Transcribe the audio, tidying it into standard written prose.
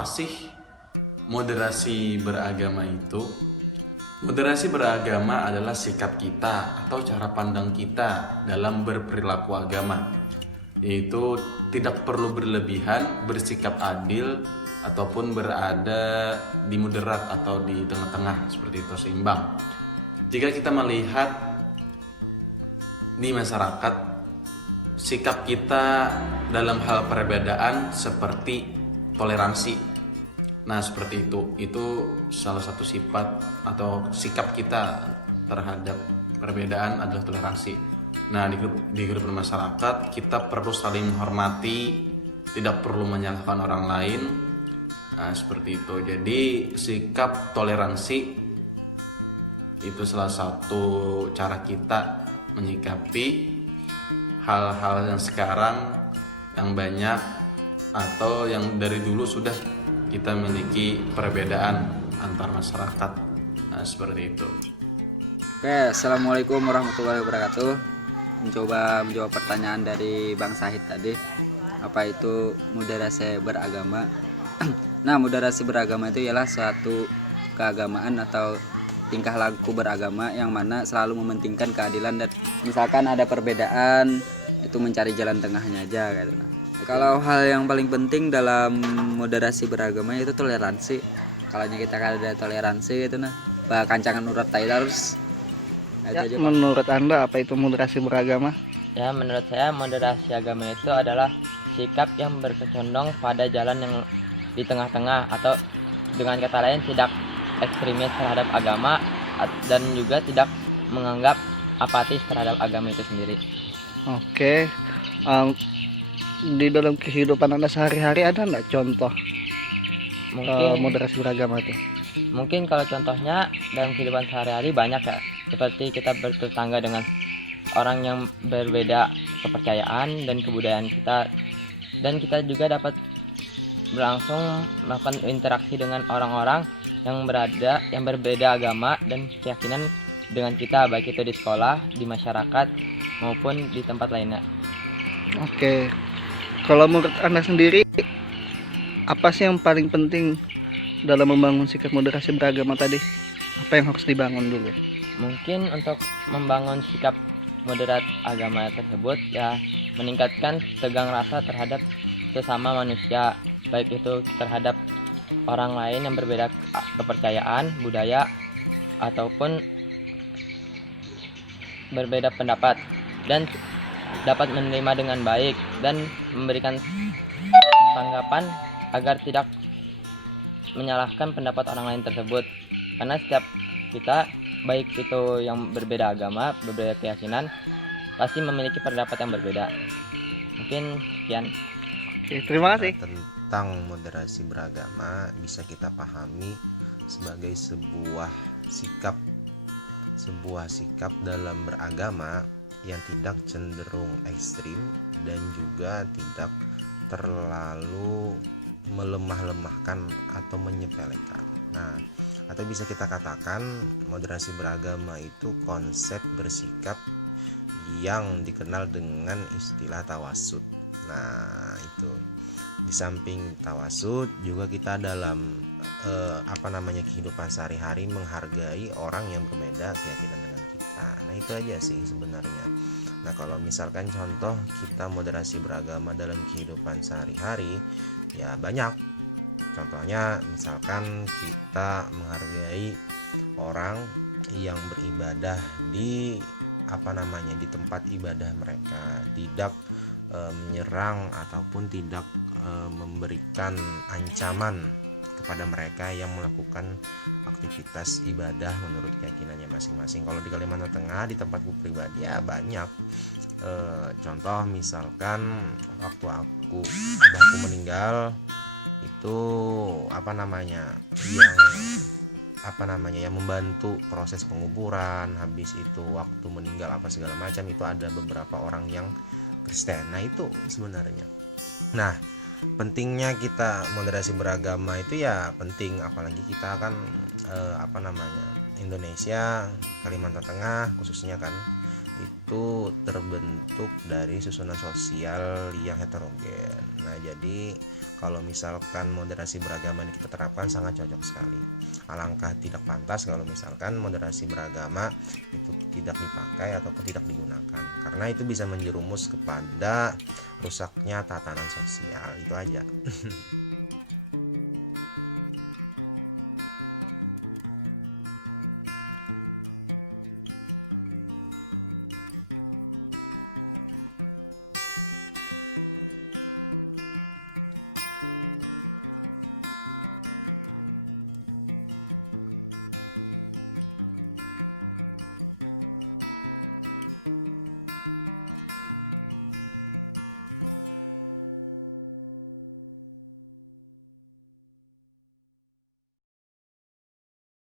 apa sih moderasi beragama itu? Moderasi beragama adalah sikap kita atau cara pandang kita dalam berperilaku agama, yaitu tidak perlu berlebihan, bersikap adil, ataupun berada di moderat atau di tengah-tengah, seperti itu, seimbang. Jika kita melihat di masyarakat, sikap kita dalam hal perbedaan seperti toleransi. Nah, seperti itu salah satu sifat atau sikap kita terhadap perbedaan adalah toleransi. Nah, di grup masyarakat kita perlu saling menghormati, tidak perlu menyalahkan orang lain. Nah, seperti itu. Jadi sikap toleransi itu salah satu cara kita menyikapi hal-hal yang sekarang yang banyak atau yang dari dulu sudah kita miliki perbedaan antar masyarakat. Nah, seperti itu. Oke, assalamualaikum warahmatullahi wabarakatuh. Mencoba menjawab pertanyaan dari Bang Sahid tadi, apa itu moderasi beragama? Nah, moderasi beragama itu ialah suatu keagamaan atau tingkah laku beragama yang mana selalu mementingkan keadilan, dan misalkan ada perbedaan itu mencari jalan tengahnya aja gitu. Kalau hal yang paling penting dalam moderasi beragama itu toleransi. Kalau kita ada toleransi gitu nah, kancangan urat tai harus. Ya, menurut Anda apa itu moderasi beragama? Ya, menurut saya moderasi agama itu adalah sikap yang berkecondong pada jalan yang di tengah-tengah, atau dengan kata lain tidak ekstremis terhadap agama dan juga tidak menganggap apatis terhadap agama itu sendiri. Oke, di dalam kehidupan Anda sehari-hari ada nggak contoh moderasi beragama itu? Mungkin kalau contohnya dalam kehidupan sehari-hari banyak ya, seperti kita bertetangga dengan orang yang berbeda kepercayaan dan kebudayaan kita, dan kita juga dapat berlangsung melakukan interaksi dengan orang-orang yang berbeda agama dan keyakinan dengan kita, baik itu di sekolah, di masyarakat, maupun di tempat lainnya. Oke, kalau menurut Anda sendiri, apa sih yang paling penting dalam membangun sikap moderasi beragama tadi? Apa yang harus dibangun dulu? Mungkin untuk membangun sikap moderat agama tersebut ya, meningkatkan tegang rasa terhadap sesama manusia, baik itu terhadap orang lain yang berbeda kepercayaan, budaya, ataupun berbeda pendapat, dan dapat menerima dengan baik dan memberikan tanggapan agar tidak menyalahkan pendapat orang lain tersebut. Karena setiap kita, baik itu yang berbeda agama, berbeda keyakinan, pasti memiliki pendapat yang berbeda. Mungkin sekian. Oke, terima kasih. Tentang moderasi beragama bisa kita pahami sebagai sebuah sikap dalam beragama yang tidak cenderung ekstrim dan juga tidak terlalu melemah-lemahkan atau menyepelekan. Nah, atau bisa kita katakan moderasi beragama itu konsep bersikap yang dikenal dengan istilah tawasud. Nah, itu di samping tawasud juga kita dalam kehidupan sehari-hari menghargai orang yang berbeda keyakinan dengan kita. Nah, itu aja sih sebenarnya. Nah, kalau misalkan contoh kita moderasi beragama dalam kehidupan sehari-hari ya banyak. Contohnya misalkan kita menghargai orang yang beribadah di di tempat ibadah mereka, tidak menyerang ataupun tidak memberikan ancaman kepada mereka yang melakukan aktivitas ibadah menurut keyakinannya masing-masing. Kalau di Kalimantan Tengah di tempatku pribadi ya banyak contoh, misalkan waktu abahku meninggal itu yang membantu proses penguburan, habis itu waktu meninggal segala macam itu ada beberapa orang yang Kristen. Nah, itu sebenarnya. Nah, pentingnya kita moderasi beragama itu ya penting, apalagi kita kan Indonesia, Kalimantan Tengah khususnya kan itu terbentuk dari susunan sosial yang heterogen. Nah, jadi kalau misalkan moderasi beragama ini kita terapkan sangat cocok sekali. Alangkah tidak pantas kalau misalkan moderasi beragama itu tidak dipakai ataupun tidak digunakan, karena itu bisa menjerumus kepada rusaknya tatanan sosial. Itu aja.